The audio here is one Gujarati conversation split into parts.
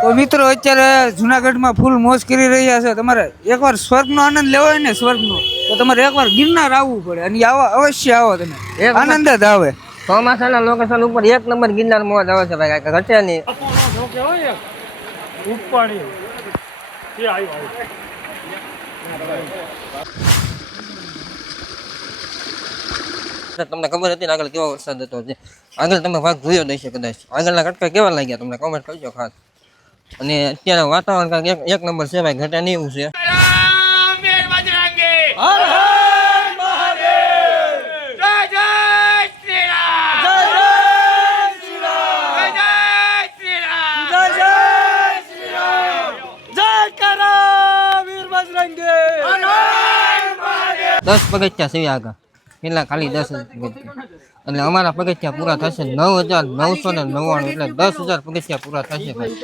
તો મિત્રો અત્યારે જુનાગઢમાં ફૂલ મોજ કરી રહ્યા છે. તમારે એકવાર સ્વર્ગનો આનંદ લેવો હોય ને સ્વર્ગનો, તો તમારે એકવાર ગિરનાર આવવું પડે અને આવા અવશ્ય આવો, તમે આનંદ જ આવે. ચોમાસાના લોકેશન ઉપર એક નંબર ગિરનાર મોજ આવે છે ભાઈ, ઘટે નહીં. તમને ખબર હતી ને આગળ કેવો વરસાદ હતો? આગળ તમે ભાગ જોયો દઈશે કદાચ. આગળના કટકા કેવા લાગ્યા તમને કોમેન્ટ કરજો ખાસ. અને અત્યારે વાતાવરણ કાંઈક એક નંબર છે ભાઈ, ઘટે નહીં એવું છે. દસ પગથિયા છે આગળ, કેટલા ખાલી 10 પગથિયા. એટલે અમારા પગથિયા પૂરા થશે 9,999, એટલે 10,000 પગથિયા પૂરા થશે ભાઈ.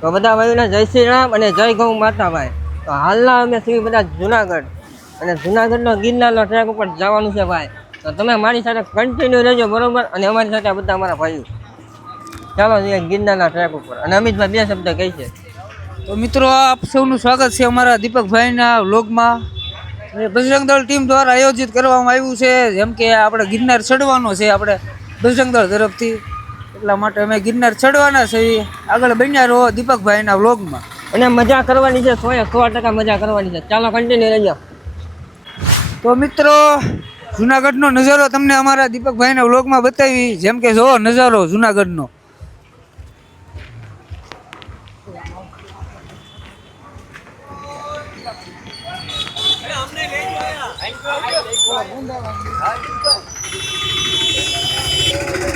તો બધા ભાઈઓને જય શ્રી રામ અને જય ગૌ માતા ભાઈ. તો હાલના અમે છીએ બધા જુનાગઢ, અને જુનાગઢનો ગિરનારનો ટ્રેક ઉપર જવાનું છે ભાઈ. તો તમે મારી સાથે કન્ટિન્યુ રહેજો બરોબર, અને અમારી સાથે બધા અમારા ભાઈઓ. ચાલો જઈએ ગિરનારના ટ્રેક ઉપર, અને અમિતભાઈ 2 શબ્દ કહી છે. તો મિત્રો આપ સૌનું સ્વાગત છે અમારા દીપકભાઈના વ્લોગમાં. બજરંગ દળ ટીમ દ્વારા આયોજિત કરવામાં આવ્યું છે. જેમ કે આપણે ગિરનાર ચડવાનો છે આપણે બજરંગ દળ તરફથી, એટલા માટે અમે ગિરનાર ચડવાના છીએ. આગળ બન્યા રહો દીપકભાઈના વ્લોગમાં, અને મજા કરવાની છે, 100% મજા કરવાની છે. ચાલો કન્ટિન્યુ રહેજો. તો મિત્રો જુનાગઢનો નજારો તમને અમારા દીપકભાઈના વ્લોગમાં બતાવી. જેમ કે જોવો નજારો જુનાગઢનો.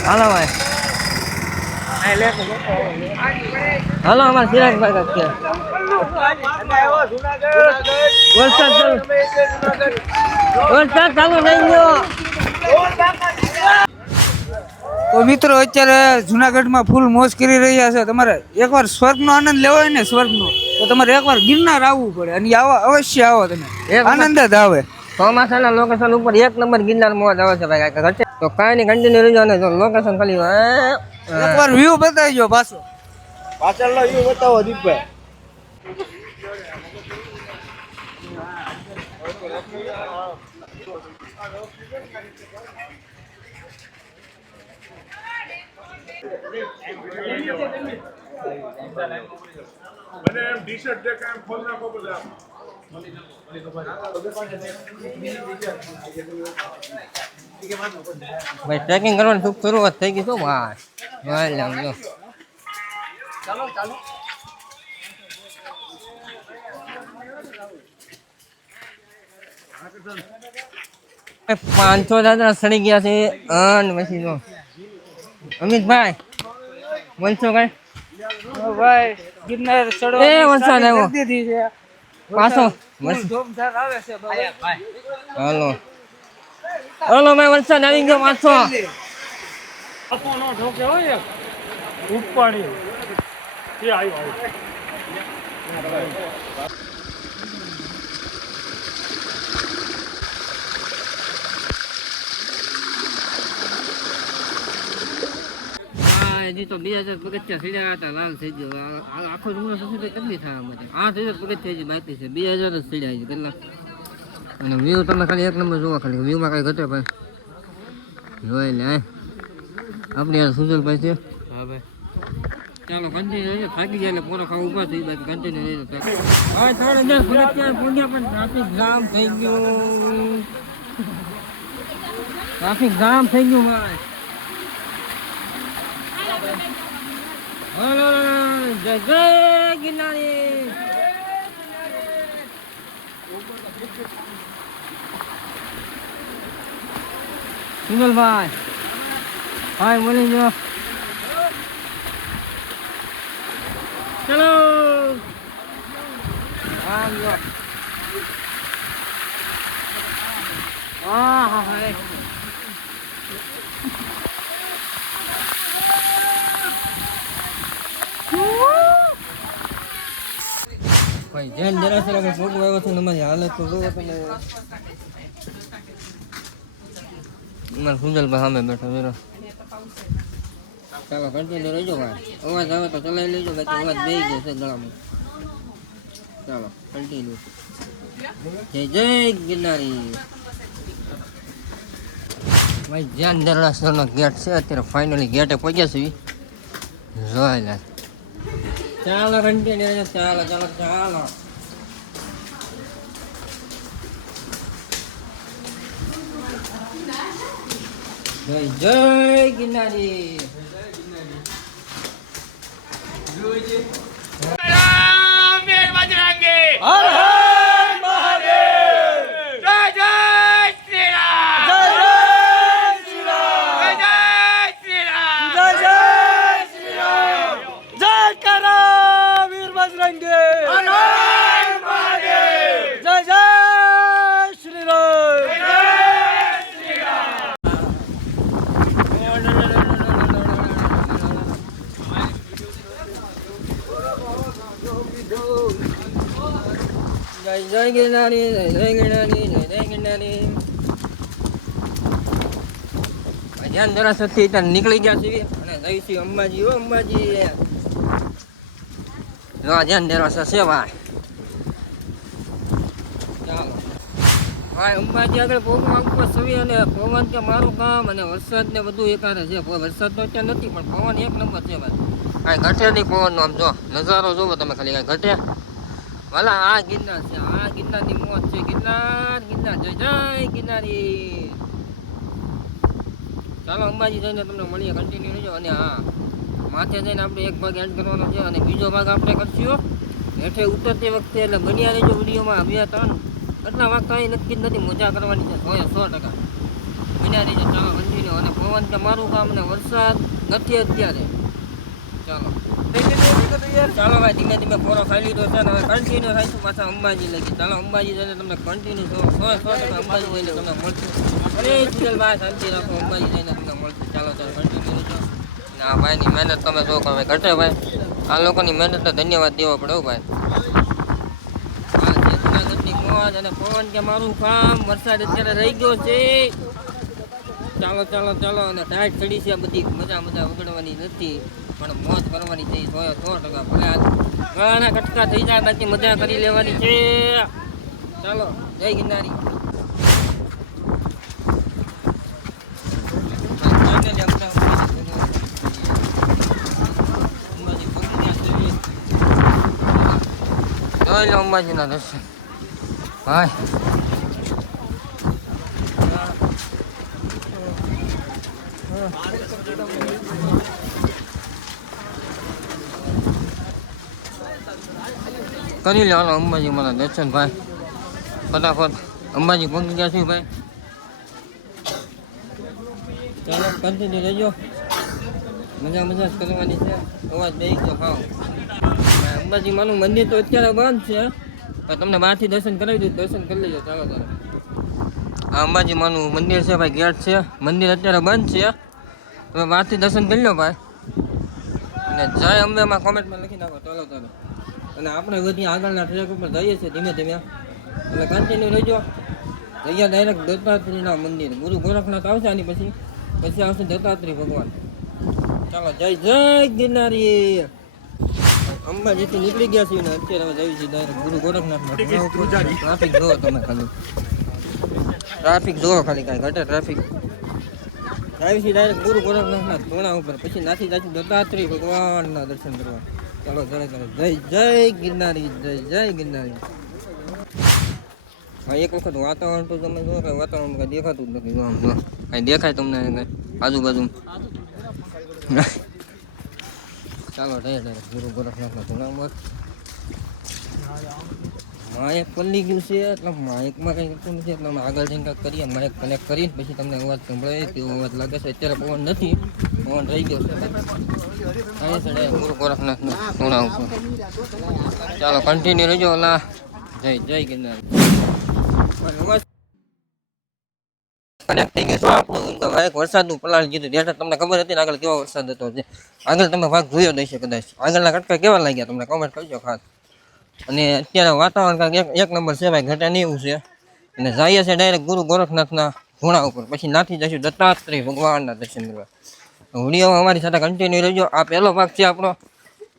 હાલો ભાઈ, હાલો અમારે સિરાજભાઈ કાંક વરસાદ ચાલુ થઈ ગયો. તો મિત્રો અત્યારે જુનાગઢમાં ફૂલ મોજ કરી રહ્યા છે. તમારે એકવાર સ્વર્ગનો આનંદ લેવો હોય ને સ્વર્ગનો, તો તમારે એકવાર ગિરનાર આવવું પડે અને આવા અવશ્ય આવો, તમે આનંદ જ આવે. ચોમાસાના લોકેશન ઉપર એક નંબર ગિરનાર મોજ આવે છે ભાઈ, ઘટે તો કાંઈ નહીં, કન્ટિન્યુ રહેજો. અને જો લોકેશન ખાલી એકવાર વ્યૂ બતાવીજો પાછો, પાછળનો વ્યૂ બતાવો દીપભાઈ. મને એમ ટી-શર્ટ દેખાય એમ ખોલ નાખો બધા. ભાઈ ટ્રેકિંગ કરવાની ખૂબ શરૂઆત થઈ ગઈ. શું ભાઈ ચાલો ચાલો 500 દાદા સડી ગયા છે. પછી જો અમિતભાઈ બોલશો કઈ ભાઈ ગિરનાર ચડવા એ વરસાદ આવ્યો પાછો. હાલો હાલો ભાઈ, વરસાદ આવી ગયો પાછો. ઉપાડી એ આવ્યો. હજી તો 2000 પગથિયા સીધા હતા, લાલ થઈ ગયો. આખો રૂમનો સુધી કેટલી થાય માટે 8000 પગથિયા હજી બાકી છે. 2000 જ સીધા છે કેટલા. અને વ્યૂ તમે ખાલી એક નંબર જોવા, ખાલી વ્યૂમાં કાંઈ ઘટે ભાઈ. જોઈ લે આપણે યાર સુજલભાઈ છે. હા ભાઈ ચાલો કન્ટિન્યુ રહેજો. થાકી જાય એટલે પૂરો ખાવા ઉભા થઈ, બાકી કન્ટિન્યુ રહેજો. હા 3000 પગથિયા પૂગ્યા, પણ ટ્રાફિક જામ થઈ ગયું. ટ્રાફિક જામ થઈ ગયું ભાઈ. હલો જય જય ગિરનારી. સુનલભાઈ હાય મળી જો. ચલો આમ જો. હા હા હા ભાઈ જેન જરાસર આપણે ભોગવા આવ્યો છે ને અમારી હાલત તો જોવો તમે. અમારા સુજલભાઈ સામે બેઠા વેરો. ચાલો કન્ટિન્યુ રહેજો ભાઈ. અવાજ આવે તો ચલાવી લેજો, બાકી અવાજ બેસી ગયો છે ગળામાં. ચાલો કન્ટિન્યુ. જય જય ગિરનારી. ભાઈ જ્યાં જલાસરનો ગેટ છે અત્યારે ફાઇનલી ગેટે પહોંચ્યા છીએ. જોઈ લે. ચાલો કન્ટિન્યુ રહેજો. ચાલો ચાલો ચાલો. જય જય ગિરનારી. જય જય ગિરનારી, જય જય ગિરનારી, જય જય ગિરનારી. ધ્યાન જરા સથી ત્યાં નીકળી ગયા છીએ અને જઈશું અંબાજી. ઓ અંબાજી જો ધ્યાન જરા છે ભાઈ. ચાલો ભાઈ અંબાજી આગળ પહોંચવા ઉપર સવી અને પવન કે મારું કામ અને વરસાદ ને બધું એકારે છે. વરસાદ તો અત્યારે નથી પણ પવન એક નંબર છે ભાઈ. કાંઈ ઘટે નહીં પવનનો. આમ જો નજારો જોવો તમે ખાલી, કાંઈ ઘટે ભલા. આ ગિરનાર છે, આ ગિરનારની મોજ છે. ગિરનાર ગિરનાર જય જય ગિરનારી. ચાલો અંબાજી જઈને તમને મળીએ. કન્ટિન્યુ રહેજો. અને હા, માથે જઈને આપણે એક ભાગ એડ કરવાનો છે અને બીજો ભાગ આપણે કરશું હેઠે ઉતરતી વખતે. એટલે બન્યા રહેજો વિડીયોમાં. 2-3 કેટલા વાગ તો અહીં નક્કી જ નથી. મજા કરવાની છે 100%. બન્યા રહેજો. ચાલો કન્ટિન્યુ. અને પવન કે મારું કામ અને વરસાદ નથી અત્યારે. ચાલો ચાલો ભાઈ ધીમે ધીમે પોરો ખાઈ લીધો છે ને હવે કન્ટિન્યુ થઈશું પાછા અંબાજી લગી. ચાલો અંબાજી જઈને તમને કન્ટિન્યુ 100% અંબાજી જઈને તમને મળશું. અરે સુજલભાઈ શાંતિ રાખો, અંબાજી જઈને તમને મળશું. ચાલો ચાલો કન્ટિન્યુ રહેજો. અને આ ભાઈની મહેનત તમે જો કે ઘટે ભાઈ. આ લોકોની મહેનતને ધન્યવાદ દેવો પડે હો ભાઈ. હા છે જુનાગઢની મોજ અને પવન કે મારું કામ. વરસાદ અત્યારે રહી ગયો છે. ચાલો ચાલો ચાલો. અને ટાઈટ ચડી છે બધી. મજા વગડવાની નથી પણ મોજ કરવાની છે 100%. ભલે ગળાના કટકા થઈ જાય બાકી મજા કરી લેવાની છે. ચાલો જય ગિરનારી. જોઈ લો અંબાજીના દર્શન ભાઈ. કરી લે હાલો અંબાજી મારા દર્શન ભાઈ. ફટાફટ અંબાજી પહોંચી ગયા છું ભાઈ. ચાલો કન્ટિન્યુ રહેજો. મજા જ કરવાની છે. અવાજ બે ગયો ખાઓ. અંબાજી માનું મંદિર તો અત્યારે બંધ છે પણ તમને બહારથી દર્શન કરાવી દઉં. દર્શન કરી લેજો. ચાલો ચાલો. આ અંબાજી માનું મંદિર છે ભાઈ. ગેટ છે. મંદિર અત્યારે બંધ છે. તમે બહારથી દર્શન કરી લો ભાઈ. અને જય અંબેમાં કોમેન્ટમાં લખી નાખો. ચાલો ચાલો. અને આપણે બધી આગળના ટ્રેક ઉપર જઈએ છીએ ધીમે ધીમે. એટલે કન્ટિન્યુ રહેજો. જઈએ ડાયરેક્ટ દત્તાત્રેયના મંદિર. ગુરુ ગોરખનાથ આવશે આની પછી આવશે દત્તાત્રેય ભગવાન. ચાલો જય જય ગિરનારી. અંબાજીથી નીકળી ગયા છીએ ને અત્યારે હવે જઈએ છીએ ડાયરેક્ટ ગુરુ ગોરખનાથમાં. ટ્રાફિક જોવો તમે ખાલી. ટ્રાફિક જોવો ખાલી, કાંઈ ઘટે ટ્રાફિક. આવી છીએ ડાયરેક્ટ ગુરુ ગોરખનાથના ધોણા ઉપર. પછી નાથી જાશું દત્તાત્રેય ભગવાનના દર્શન કરવા. ચાલો ચાલો ચાલો. જય જય ગિરનારી. જય જય ગિરનારી. હા એક વખત વાતાવરણ તો તમે જો કે વાતાવરણ કાંઈ દેખાતું જ નથી. આમ જો કાંઈ દેખાય તમને કાંઈ આજુબાજુ. ચાલો ડાયરેક્ટ ગુરુ ગોરખનાથના ધોણા ઉપર. માયક પલ્લી ગયું છે એટલે માયકમાં કંઈ કરતું નથી. એટલે અમે આગળ જઈને કંઈક કરીએ. માયક કનેક્ટ કરીને પછી તમને અવાજ સંભળાય તેવો અવાજ લાગે છે. અત્યારે પવન નથી, પવન રહી ગયો છે. અહીં છે ગુરુ ગોરખનાથના ધોણા ઉપર. ચાલો કન્ટિન્યુ રહેજો. ઓલા જય જય ગિરનારી. અવાજ કનેક્ટ થઈ ગયો આપણું. એક વરસાદનું પલાળી દીધું. ત્યારે તમને ખબર હતી ને આગળ કેવો વરસાદ હતો. આગળ તમે ભાગ જોયો દેશે કદાચ. આગળના કટકા કેવા લાગ્યા તમને કોમેન્ટ કરજો ખાસ. અને અત્યારે વાતાવરણ કાંઈક એક નંબર છે ભાઈ, ઘટે નહીં એવું છે. અને જઈએ છે ડાયરેક્ટ ગુરુ ગોરખનાથના ધૂણા ઉપર, પછી નાથી જઈશું દત્તાત્રેય ભગવાનના દર્શન કરવા. વિડીયોમાં અમારી સાથે કન્ટિન્યુ રહેજો. આ પહેલો ભાગ છે આપણો,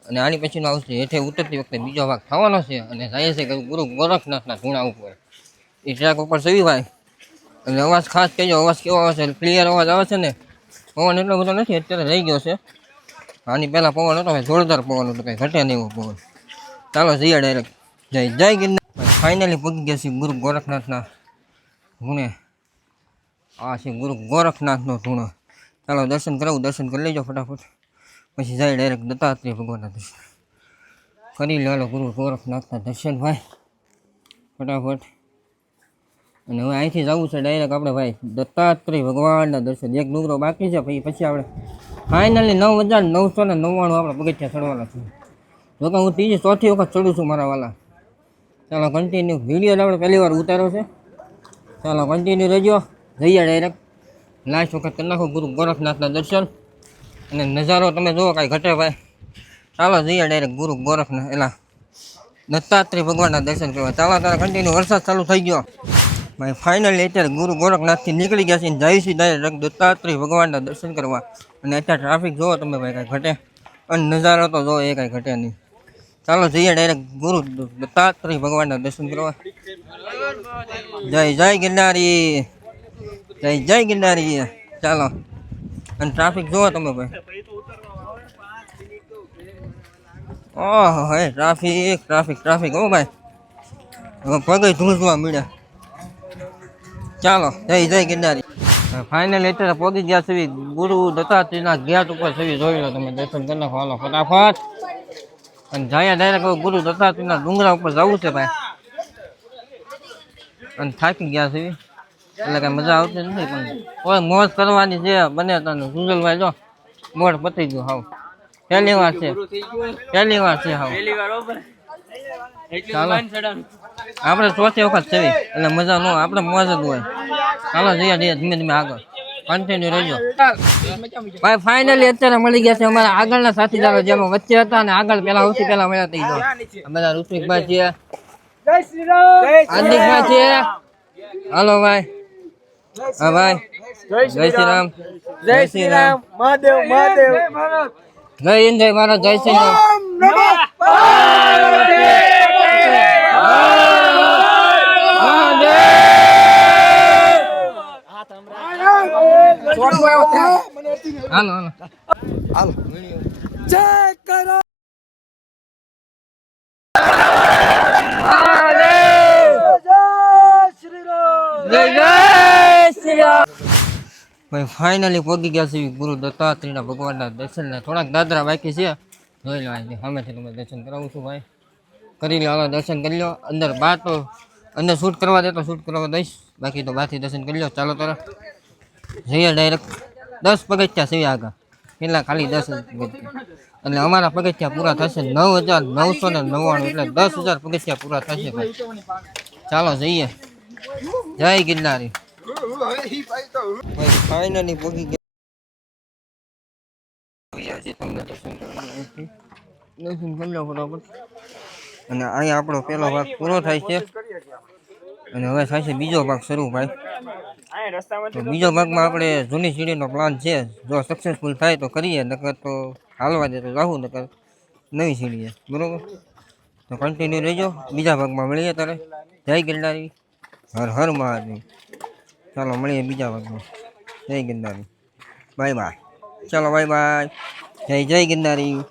અને આની પછીનો આવશે હેઠે ઉતરતી વખતે બીજો ભાગ થવાનો છે. અને જઈએ છે ગુરુ ગોરખનાથના ધૂણા ઉપર, એ ટ્રેક ઉપર સવી ભાઈ. અને અવાજ ખાસ કહેજો, અવાજ કેવો આવે છે, ક્લિયર અવાજ આવે છે ને? પવન એટલો બધો નથી, અત્યારે રહી ગયો છે. આની પહેલાં પવન હતો ભાઈ, જોરદાર પવન હતો, કંઈ ઘટે નહીં એવો પવન. ચાલો જઈએ ડાયરેક્ટ. જય ગિરનાર. ફાઇનલી પહોંચી ગયા છીએ ગુરુ ગોરખનાથના ધૂણે. આ છે ગુરુ ગોરખનાથનો ધૂણો. ચાલો દર્શન કરાવું, દર્શન કરી લેજો ફટાફટ, પછી જાય ડાયરેક્ટ દત્તાત્રેય ભગવાનના દર્શન કરી લો. ગુરુ ગોરખનાથના દર્શન ભાઈ ફટાફટ. અને હવે અહીંથી જવું છે ડાયરેક્ટ આપણે ભાઈ દત્તાત્રેય ભગવાનના દર્શન. એક ડુંગરો બાકી છે, પછી આપણે ફાઇનલી 9,999 આપણે પગથિયા ચડવાના છે. જોકે હું ત્રીજી ચોથી વખત ચડું છું મારા વાલા. ચાલો કન્ટિન્યુ, વિડીયો આપણે પહેલી વાર ઉતાર્યો છે. ચાલો કન્ટિન્યુ રહેજો. જઈએ ડાયરેક્ટ લાસ્ટ વખત કરી નાખો ગુરુ ગોરખનાથના દર્શન. અને નજારો તમે જુઓ, કાંઈ ઘટે ભાઈ. ચાલો જઈએ ડાયરેક્ટ ગુરુ ગોરખનાથ એલા દત્તાત્રેય ભગવાનના દર્શન કરવા. ચાલો તારે કન્ટિન્યુ વરસાદ ચાલુ થઈ ગયો ભાઈ. ફાઇનલી અત્યારે ગુરુ ગોરખનાથથી નીકળી ગયા છે, જઈશું ડાયરેક્ટ દત્તાત્રેય ભગવાનના દર્શન કરવા. અને અત્યારે ટ્રાફિક જુઓ તમે ભાઈ, કાંઈ ઘટે. અને નજારો તો જુઓ, એ કાંઈ ઘટે નહીં. ચાલો જઈએ ડાયરેક્ટ ગુરુ દત્તાત્રેય ભગવાનના દર્શન કરવા. જય ગિરનારી, જય ગિરનારી. ચાલો, અને ટ્રાફિક જુઓ તમે ભાઈ. ઓહો હે ટ્રાફિક હો ભાઈ, હવે પગે ધૂંસવા મળ્યા. ચાલો જય ગિરનારી. ફાઇનલી અત્યારે પહોંચી ગયા છે ગુરુ દત્તાત્રેયના ગેટ ઉપર છે, જોઈ લો તમે, દર્શન કરી નાખો હાલો ફટાફટ. અને જાય ડાયરેક્ટ ગુરુ દત્તાત્રેયના ડુંગરા ઉપર જવું છે ભાઈ. અને થાકી ગયા છે એટલે કાંઈ મજા આવતી નથી, પણ કોઈ મોજ કરવાની છે બને તને. સુજલભાઈ જો મોડ પતી ગયું હાવ, પહેલી વાર છે હાવ. ચાલો આપણે ચોથી વખત છે એટલે મજા ન, આપણે મોજ જ હોય. ચાલો જઈએ ધીમે ધીમે આગળ, કન્ટિન્યુ રહેજો ભાઈ. ફાઇનલી અત્યારે મળી ગયા છે અમારા આગળના સાથીદારો, જેમાં વચ્ચે હતા અને આગળ પેલા સૌથી પહેલા મળ્યા થઈ ગયો. બધા ઋત્વિકભાઈ છે, હાર્દિકભાઈ છે. હાલો ભાઈ. હા ભાઈ, જય શ્રી રામ. મહાદેવ જય હિન્દ, જય ભારત, જય શ્રી રામ. હાલો જય કરો. ભાઈ ફાઇનલી પહોંચી ગયા છે ગુરુ દત્તાત્રેયના ભગવાનના દર્શન. થોડાક દાદરા બાકી છે, જોઈ લો અહીંથી સામેથી તમે દર્શન કરાવું છું ભાઈ. કરી લો, હવે દર્શન કરી લો. અંદર બહાર તો અંદર શૂટ કરવા દે તો શૂટ કરવા દઈશ, બાકી તો બહારથી દર્શન કરી લો. ચાલો તરફ જઈએ ડાયરેક્ટ. 10 પગથિયા છે આગળ, કેટલા ખાલી 10 પગથિયા. એટલે અમારા પગથિયા પૂરા થશે 9,999, એટલે 10,000 પગથિયા પૂરા થશે ભાઈ. ચાલો જઈએ. જય ગિરનારી. ફાઇનલી પહોંચી ગયા. દર્શન કરી લો ફટાફટ. અને અહીંયા આપણો પહેલો ભાગ પૂરો થાય છે, અને હવે થાય છે બીજો ભાગ શરૂ ભાઈ. તો બીજો ભાગમાં આપણે જૂની સીડીનો પ્લાન છે, જો સક્સેસફુલ થાય તો કરીએ, નકર તો હાલવા દે તો જાવું, નકર નવી સીડીએ. બરોબર, તો કન્ટિન્યુ રહેજો. બીજા ભાગમાં મળીએ ત્યારે. જય ગિરનારી, હર હર મહાદેવ. ચાલો મળીએ બીજા ભાગમાં. જય ગિરનારી, બાય બાય. ચાલો બાય બાય. જય ગિરનારી.